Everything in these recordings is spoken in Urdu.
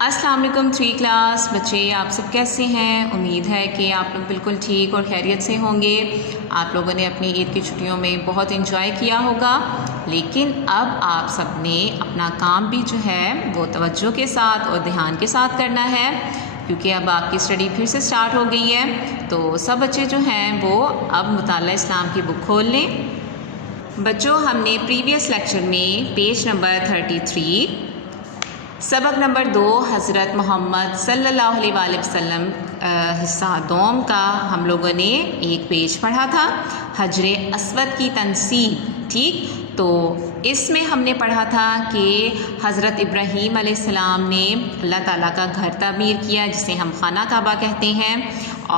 السلام علیکم 3 کلاس بچے، آپ سب کیسے ہیں؟ امید ہے کہ آپ لوگ بالکل ٹھیک اور خیریت سے ہوں گے۔ آپ لوگوں نے اپنی عید کی چھٹیوں میں بہت انجوائے کیا ہوگا، لیکن اب آپ سب نے اپنا کام بھی جو ہے وہ توجہ کے ساتھ اور دھیان کے ساتھ کرنا ہے، کیونکہ اب آپ کی اسٹڈی پھر سے سٹارٹ ہو گئی ہے۔ تو سب بچے جو ہیں وہ اب مطالعہ اسلام کی بک کھول لیں۔ بچوں، ہم نے پریویس لیکچر میں پیج نمبر 33 سبق نمبر 2 حضرت محمد صلی اللہ علیہ وآلہ وسلم حصہ دوم کا ہم لوگوں نے ایک پیج پڑھا تھا، حجر اسود کی تنصیب۔ ٹھیک، تو اس میں ہم نے پڑھا تھا کہ حضرت ابراہیم علیہ السلام نے اللہ تعالیٰ کا گھر تعمیر کیا، جسے ہم خانہ کعبہ کہتے ہیں،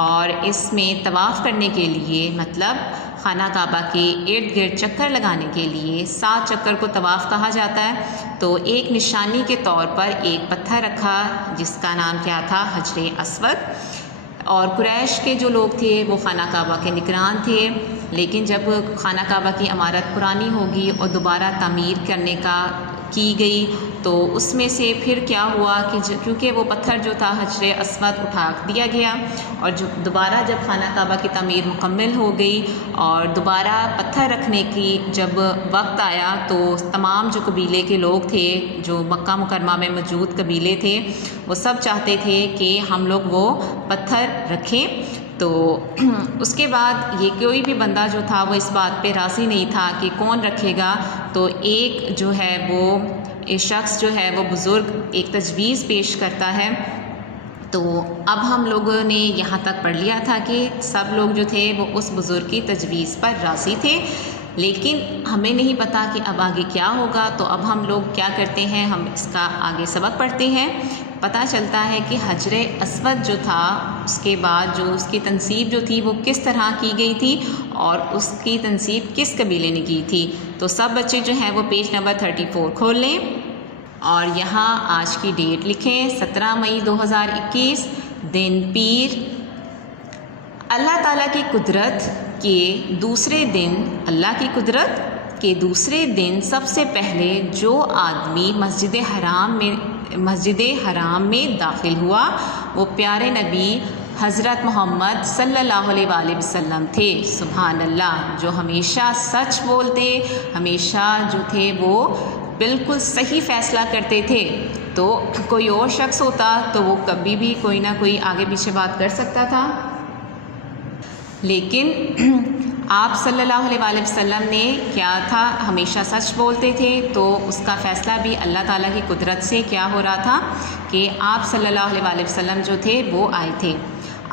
اور اس میں طواف کرنے کے لیے مطلب خانہ کعبہ کے ارد گرد چکر لگانے کے لیے 7 چکر کو طواف کہا جاتا ہے۔ تو ایک نشانی کے طور پر ایک پتھر رکھا جس کا نام کیا تھا؟ حجر اسود۔ اور قریش کے جو لوگ تھے وہ خانہ کعبہ کے نگران تھے، لیکن جب خانہ کعبہ کی عمارت پرانی ہوگی اور دوبارہ تعمیر کرنے کی گئی تو اس میں سے پھر کیا ہوا کہ کیونکہ وہ پتھر جو تھا حجر اسود اٹھا دیا گیا، اور دوبارہ جب خانہ کعبہ کی تعمیر مکمل ہو گئی اور دوبارہ پتھر رکھنے کی جب وقت آیا تو تمام جو قبیلے کے لوگ تھے، جو مکہ مکرمہ میں موجود قبیلے تھے، وہ سب چاہتے تھے کہ ہم لوگ وہ پتھر رکھیں۔ تو اس کے بعد یہ کوئی بھی بندہ جو تھا وہ اس بات پہ راضی نہیں تھا کہ کون رکھے گا، تو ایک جو ہے وہ شخص جو ہے وہ بزرگ ایک تجویز پیش کرتا ہے۔ تو اب ہم لوگوں نے یہاں تک پڑھ لیا تھا کہ سب لوگ جو تھے وہ اس بزرگ کی تجویز پر راضی تھے، لیکن ہمیں نہیں پتہ کہ اب آگے کیا ہوگا۔ تو اب ہم لوگ کیا کرتے ہیں، ہم اس کا آگے سبق پڑھتے ہیں۔ پتہ چلتا ہے کہ حجر اسود جو تھا اس کے بعد جو اس کی تنصیب جو تھی وہ کس طرح کی گئی تھی اور اس کی تنصیب کس قبیلے نے کی تھی۔ تو سب بچے جو ہیں وہ پیج نمبر 34 کھول لیں اور یہاں آج کی ڈیٹ لکھیں، 17 مئی 2021، دن پیر۔ اللہ تعالیٰ کی قدرت کے دوسرے دن سب سے پہلے جو آدمی مسجد حرام میں داخل ہوا وہ پیارے نبی حضرت محمد صلی اللہ علیہ وآلہ وسلم تھے۔ سبحان اللہ، جو ہمیشہ سچ بولتے، ہمیشہ جو تھے وہ بالکل صحیح فیصلہ کرتے تھے۔ تو کوئی اور شخص ہوتا تو وہ کبھی بھی کوئی نہ کوئی آگے پیچھے بات کر سکتا تھا، لیکن آپ صلی اللہ علیہ وآلہ وسلم نے کیا تھا، ہمیشہ سچ بولتے تھے۔ تو اس کا فیصلہ بھی اللہ تعالیٰ کی قدرت سے کیا ہو رہا تھا کہ آپ صلی اللہ علیہ وآلہ وسلم جو تھے وہ آئے تھے۔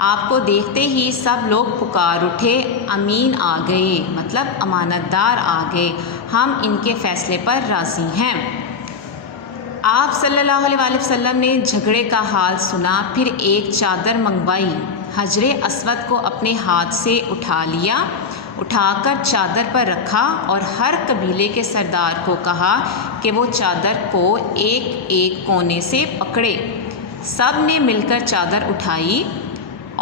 آپ کو دیکھتے ہی سب لوگ پکار اٹھے، امین آ گئے، مطلب امانت دار آ گئے، ہم ان کے فیصلے پر راضی ہیں۔ آپ صلی اللہ علیہ وآلہ وسلم نے جھگڑے کا حال سنا، پھر ایک چادر منگوائی، حجر اسود کو اپنے ہاتھ سے اٹھا کر چادر پر رکھا اور ہر قبیلے کے سردار کو کہا کہ وہ چادر کو ایک ایک کونے سے پکڑے۔ سب نے مل کر چادر اٹھائی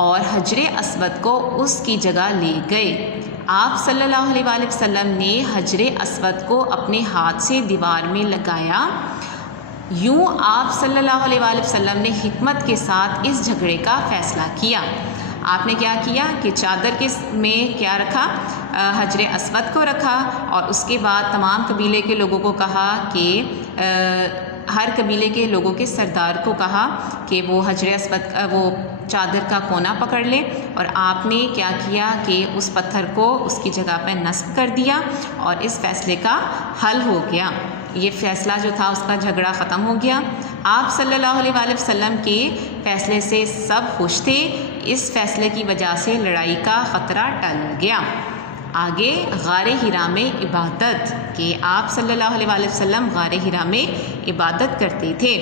اور حجر اسود کو اس کی جگہ لے گئے۔ آپ صلی اللہ علیہ وآلہ وسلم نے حجر اسود کو اپنے ہاتھ سے دیوار میں لگایا۔ یوں آپ صلی اللہ علیہ وآلہ وسلم نے حکمت کے ساتھ اس جھگڑے کا فیصلہ کیا۔ آپ نے کیا کیا کہ چادر میں کیا رکھا؟ حجر اسود کو رکھا، اور اس کے بعد تمام قبیلے کے لوگوں کو کہا کہ ہر قبیلے کے لوگوں کے سردار کو کہا کہ وہ حجر اسود وہ چادر کا کونا پکڑ لے، اور آپ نے کیا کیا کہ اس پتھر کو اس کی جگہ پہ نصب کر دیا اور اس فیصلے کا حل ہو گیا۔ یہ فیصلہ جو تھا اس کا جھگڑا ختم ہو گیا۔ آپ صلی اللہ علیہ وآلہ وسلم کے فیصلے سے سب خوش تھے، اس فیصلے کی وجہ سے لڑائی کا خطرہ ٹل گیا۔ آگے غار حرا میں عبادت، کہ آپ صلی اللہ علیہ وآلہ وسلم غار حرا میں عبادت کرتے تھے۔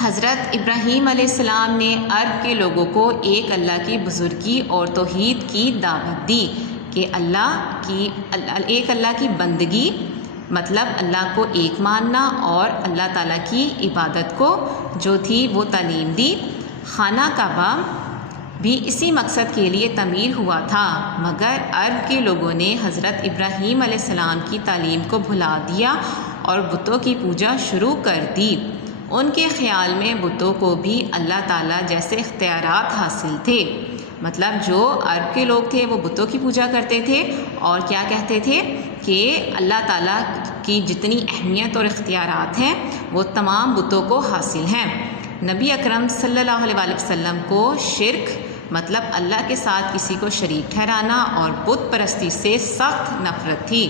حضرت ابراہیم علیہ السلام نے عرب کے لوگوں کو ایک اللہ کی بزرگی اور توحید کی دعوت دی کہ ایک اللہ کی بندگی مطلب اللہ کو ایک ماننا اور اللہ تعالیٰ کی عبادت کو جو تھی وہ تعلیم دی۔ خانہ کعبہ بھی اسی مقصد کے لیے تعمیر ہوا تھا، مگر عرب کے لوگوں نے حضرت ابراہیم علیہ السلام کی تعلیم کو بھلا دیا اور بتوں کی پوجا شروع کر دی۔ ان کے خیال میں بتوں کو بھی اللہ تعالیٰ جیسے اختیارات حاصل تھے. مطلب جو عرب کے لوگ تھے وہ بتوں کی پوجا کرتے تھے اور کیا کہتے تھے کہ اللہ تعالیٰ کی جتنی اہمیت اور اختیارات ہیں وہ تمام بتوں کو حاصل ہیں. نبی اکرم صلی اللہ علیہ وآلہ وسلم کو شرک مطلب اللہ کے ساتھ کسی کو شریک ٹھہرانا اور بت پرستی سے سخت نفرت تھی.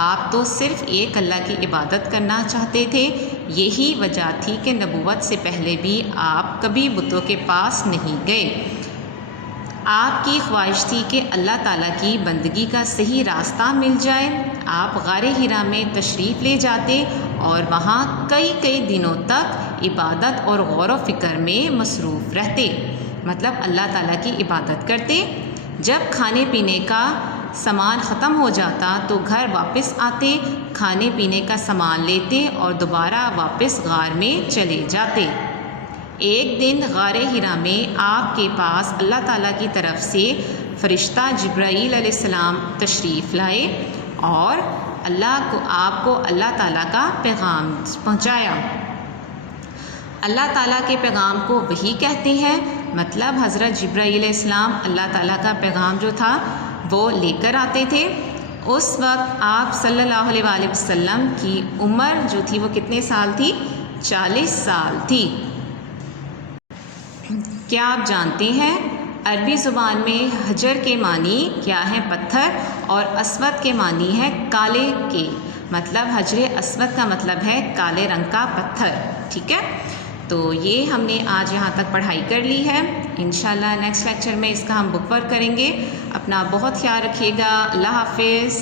آپ تو صرف ایک اللہ کی عبادت کرنا چاہتے تھے. یہی وجہ تھی کہ نبوت سے پہلے بھی آپ کبھی بتوں کے پاس نہیں گئے. آپ کی خواہش تھی کہ اللہ تعالیٰ کی بندگی کا صحیح راستہ مل جائے. آپ غار حرا میں تشریف لے جاتے اور وہاں کئی دنوں تک عبادت اور غور و فکر میں مصروف رہتے. مطلب اللہ تعالیٰ کی عبادت کرتے. جب کھانے پینے کا سامان ختم ہو جاتا تو گھر واپس آتے, کھانے پینے کا سامان لیتے اور دوبارہ واپس غار میں چلے جاتے. ایک دن غار حرا میں آپ کے پاس اللہ تعالیٰ کی طرف سے فرشتہ جبرائیل علیہ السلام تشریف لائے اور آپ کو اللہ تعالیٰ کا پیغام پہنچایا. اللہ تعالیٰ کے پیغام کو وحی کہتے ہیں. مطلب حضرت جبرائیل علیہ السلام اللہ تعالیٰ کا پیغام جو تھا وہ لے کر آتے تھے. اس وقت آپ صلی اللہ علیہ وآلہ وسلم کی عمر جو تھی وہ کتنے سال تھی؟ 40 سال تھی. کیا آپ جانتے ہیں عربی زبان میں حجر کے معنی کیا ہے؟ پتھر. اور اسود کے معنی ہے کالے کے. مطلب حجر اسود کا مطلب ہے کالے رنگ کا پتھر. ٹھیک ہے, تو یہ ہم نے آج یہاں تک پڑھائی کر لی ہے. انشاءاللہ نیکسٹ لیکچر میں اس کا ہم بک ورک کریں گے. اپنا بہت خیال رکھیے گا. اللہ حافظ.